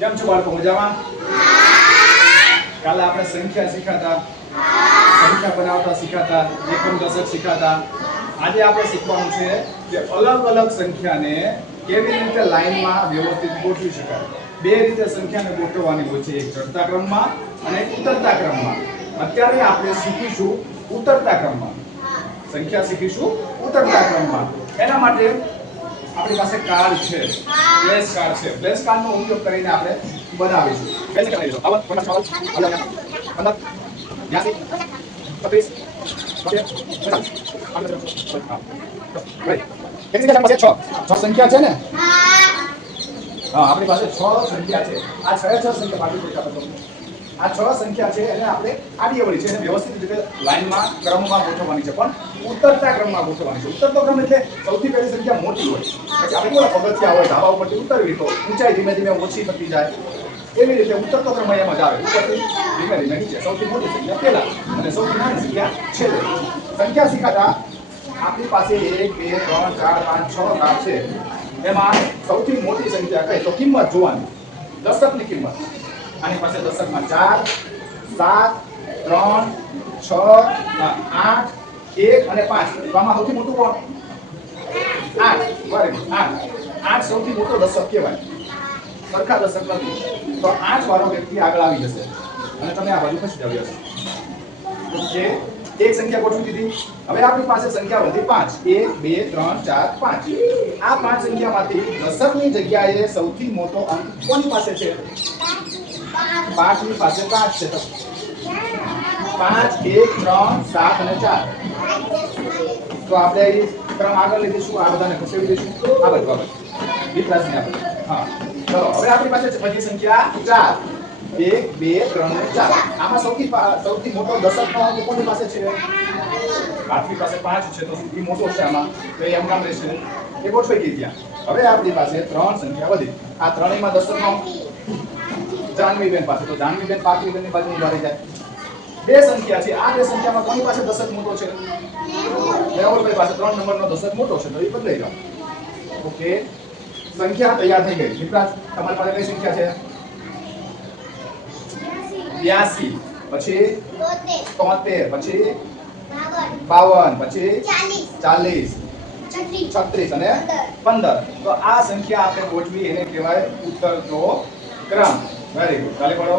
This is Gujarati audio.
કેમ છો બાળકો, મજામાં? કાલે આપણે સંખ્યા શીખાતા, સંખ્યા બનાવતા શીખાતા, એકમ દશક શીખાતા. આજે આપણે શીખવાનું છે કે અલગ અલગ સંખ્યાને કેવી રીતે લાઈનમાં વ્યવસ્થિત ગોઠવી શકાય. બે રીતે સંખ્યાને ગોઠવવાની હોય છે, એક ચડતા ક્રમમાં અને એક ઉતરતા ક્રમમાં. અત્યારે આપણે શીખીશું ઉતરતા ક્રમમાં. સંખ્યા શીખીશું ઉતરતા ક્રમમાં. એના માટે આપણી પાસે કાર્ડ છે, ફ્લેશ કાર્ડ છે. ફ્લેશ કાર્ડનો ઉપયોગ કરીને આપણે બનાવીશું. ફ્લેશ કાર્ડ લઈશું. 6 સંખ્યા છે ને? હા, આપણી પાસે 6 સંખ્યા છે. આ 6 સંખ્યા બાજુ પર આપણે આ 6 સંખ્યા છે એને આપણે આડી અવળી છે એને વ્યવસ્થિત રીતે લાઈનમાં ક્રમમાં ગોઠવવાની છે, પણ ઉતરતા ક્રમમાં ગોઠવવાની છે. ઉતરતો ક્રમ એટલે સૌથી પહેલી સંખ્યા મોટી હોય, પછી આપણે કેવા પગથિયા હોય ધાબા ઉપરથી ઉતરવી તો ઊંચાઈ ધીમે ધીમે ઓછી થતી જાય. એવી રીતે ઉતરતો ક્રમ એમ જ આવે, ઉપરથી ધીમે ધીમે નીચે. સૌથી મોટી સંખ્યા પહેલા અને સૌથી નાની સંખ્યા છેલ્લે. સંખ્યા શીખાતા આપણી પાસે 1 2 3 4 5 6 કાર્ડ છે. એમાં સૌથી મોટી સંખ્યા કઈ તો કિંમત જોવાની, દશકની કિંમત. આની પાસે દશકમાં 4 7 3 6 8 1 અને 5. તો આમાં સૌથી મોટું કોણ? 8. બરાબર, 8 સૌથી મોટો દશક કહેવાય. સરખા દશક નથી તો 8 વાળો વ્યક્તિ આગળ આવી જશે અને તમે આ બાજુ ખસી જાવ. ઓકે, એક સંખ્યા ગોઠવી દીધી. હવે આપણી પાસે સંખ્યા વધી 5. 1 2 3 4 5. આ 5 સંખ્યામાંથી દશકની જગ્યાએ સૌથી મોટો અંક કોની પાસે છે? 5 ની પાસે 5 છે. 5 1 3 7 અને 4. તો આપણે ક્રમ આગળ લીધીશું, આ બધાને ખસેડી દઈશું. આ બધું આગળ વિપરાશને આપણે. હા, ચલો હવે આપણી પાસે છે બધી સંખ્યા 4. 1 2 3 અને 4. આમાં સૌથી મોટો દશકનો અંક કોની પાસે છે? આપણી પાસે 5 છે તો સૌથી મોટો છે આમાં, તો એ એમ કામ રહેશે, એ ગોઠવાઈ ગઈ ત્યાં. હવે આપણી પાસે 3 સંખ્યા વધી. આ ત્રણેયમાં દશકનો જાનવીબેન પાસે, તો જાનવીબેન પાર્થવીબેનની બાજુ ઉભા રહી જાય. બે સંખ્યા છે. આ બે સંખ્યામાં કોની પાસે દશક મોટો છે? મેહુલભાઈ પાસે 3 નંબરનો દશક મોટો છે, તો એ બદલાઈ જાવ. ઓકે, સંખ્યા તૈયાર થઈ ગઈ. વિપરાશ, તમારી પાસે કઈ સંખ્યા છે? 82, પછી 73, પછી 52, પછી 40, 36 અને 15. તો આ સંખ્યા આપણે ગોઠવી એને કહેવાય ઉતરતો ક્રમ. વેરી ગુડ, ચાલે પડો.